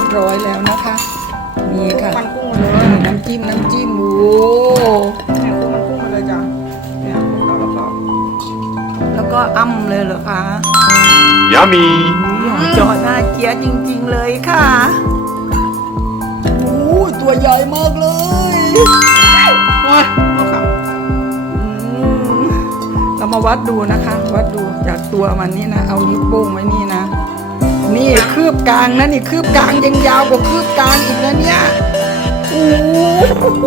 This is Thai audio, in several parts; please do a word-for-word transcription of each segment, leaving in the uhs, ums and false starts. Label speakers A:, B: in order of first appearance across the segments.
A: บร้อยแล้วนะคะนี่ค่ะ
B: มันกุ้งมาเลย
A: น้ำจิ้มน้ำจิ้มโอ้
B: เนี่ยกุ้งมันกุ้งมาเลยจ้ะเนี่ยกุ้งแล้วก็
A: แล้วก็อ้ำเลยเหรอคะ
C: Yummy!
A: จอหน้าเกี๊ยจริงๆเลยค่ะโอ้ตัวใหญ่มากเลย
B: โอ้ยเอาค่ะ
A: อืมเรามาวัดดูนะคะ วัดดูจากตัวมันนี่นะเอานิ้วโป้งไว้นี่นะนี่คืบกลางนะนี่คืบกลางยังยาวกว่าคืบกลางอีกนะเนี่ยโอ้โห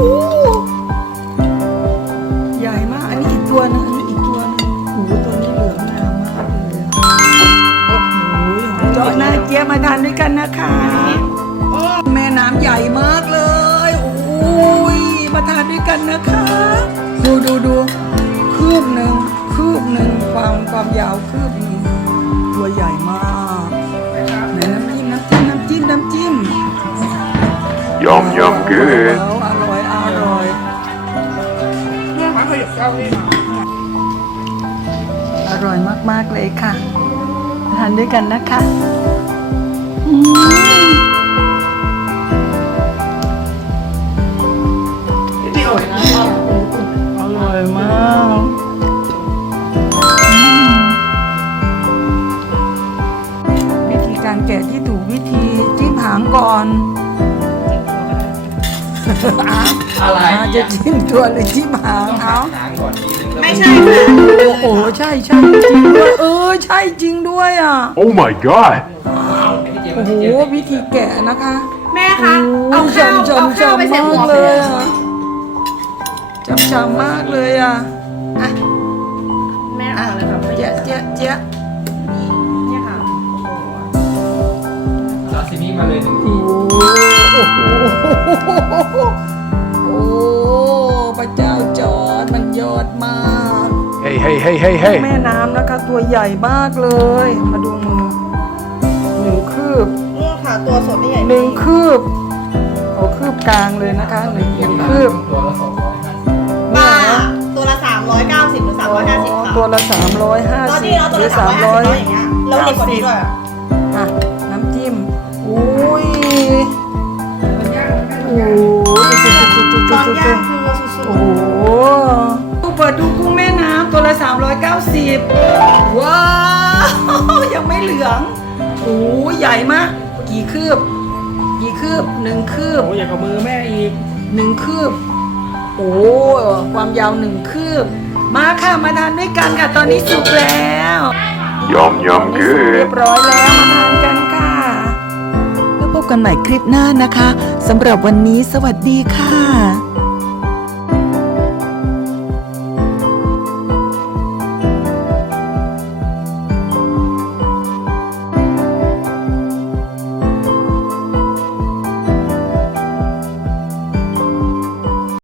A: ใหญ่มากอันนี้อีกตัวนึงอันนี้อีกตัวนึงโอ้โหตัวนี้เหลืองงามมากเลยโอ้โหเจาะหน้าเจี๊ยบมาทานด้วยกันนะคะแม่น้ำใหญ่มากเลยโอ้ยมาทานด้วยกันนะคะ ดูดูดูคืบหนึ่งคืบหนึ่งความความยาวคืบหนึ่งตัวใหญ่มากไหนน้ำจิ้มน้ำจิ้มน้ำจิ้มน้ำจิ้ม
C: Yum, yum, good.
A: อร่อยอร่อย
B: มาขยับเก้าอี้มา
A: อร่อยมากๆเลยค่ะทานด้วยกันนะคะอืม
B: ที่อ่อยนะ
A: อร่อยมากอืมวิธีการแกะที่ถูกวิธีจิ้มหางก่อนอ่ะ
D: อะไร
A: อ่ะจะจิ้มตัวหรือจิ้มหางเอา
D: หางก่อนทีนึงแล้ว
B: ไม่ใช่ค่ะ
A: โอ้โหใช่ใช่จริงด้วยเออใช่จริงด้วยอ่ะ
C: Oh my god!
A: โอ้โหวิธีแกะนะคะ
B: แม่คะเอาข้าวเอาข้าวไปใส่หัว
A: จำๆ
B: ไป
A: เล
B: เลย ย
A: อ่ะจำจำมากเลยอ่ะอ่ะ
B: แม่
A: อ่ะ
B: เอาเลยค่ะ
A: เจ๊ะเจ๊ะเจ๊ะ
B: เนี่ยค่ะ
D: ซาซิมิมาเลยหนึ่ง
A: โอ้
D: ที
A: โหโอ้พระเจ้าจอร์จมันยอดมาก
C: Hey, hey, hey, hey, hey!
A: แม่น้ำนะคะตัวใหญ่มากเลย มาดูมือหนึ่งคืบ
B: เนี่ยค่ะตัวสดนี่ใหญ่
A: หนึ่งคืบเอาคืบกลางเลยนะคะหนึ่งหนึ่งคืบ
D: ตัวละสองร้อยห้าสิบ
B: บ้าตัวละสามร้อยเก้าสิบหรือสามร้อยห้าสิบค่ะ
A: ตัวละสามร้อยห้า
B: ตอน
A: สิบ
B: นี้เรา
A: ห
B: ตัว
A: รือ
B: ละสา
A: สาม ม
B: ร้
A: ร้
B: อ
A: อย ย
B: อย่างเงี้ยแล้วเด็กกว่านี้ด้วยอะ
A: อ่ะน้ำจิ้มอุ้ยโอ้โห
B: ตอนย่างคือสุด
A: โอ้โหดูเปิดดูกุ้งแม่น้ำตัวละสามร้อยเก้าสิบว้าวยังไม่เหลืองโอ้ใหญ่มากกี่คืบกี่คืบหนึ่งคืบ
D: โอ้ยอย่ากับมือแม่อีก
A: หนึ่งคืบโอ้ความยาวหนึ่งคืบมาค่ะมาทานด้วยกันค่ะตอนนี้สุกแล้ว
C: Yum, yum,
A: เรีย
C: good.
A: บร้อยแล้วมาทานกันค่ะแล้วพบกันใหม่คลิปหน้านะคะสำหรับวันนี้สวัสดีค่ะ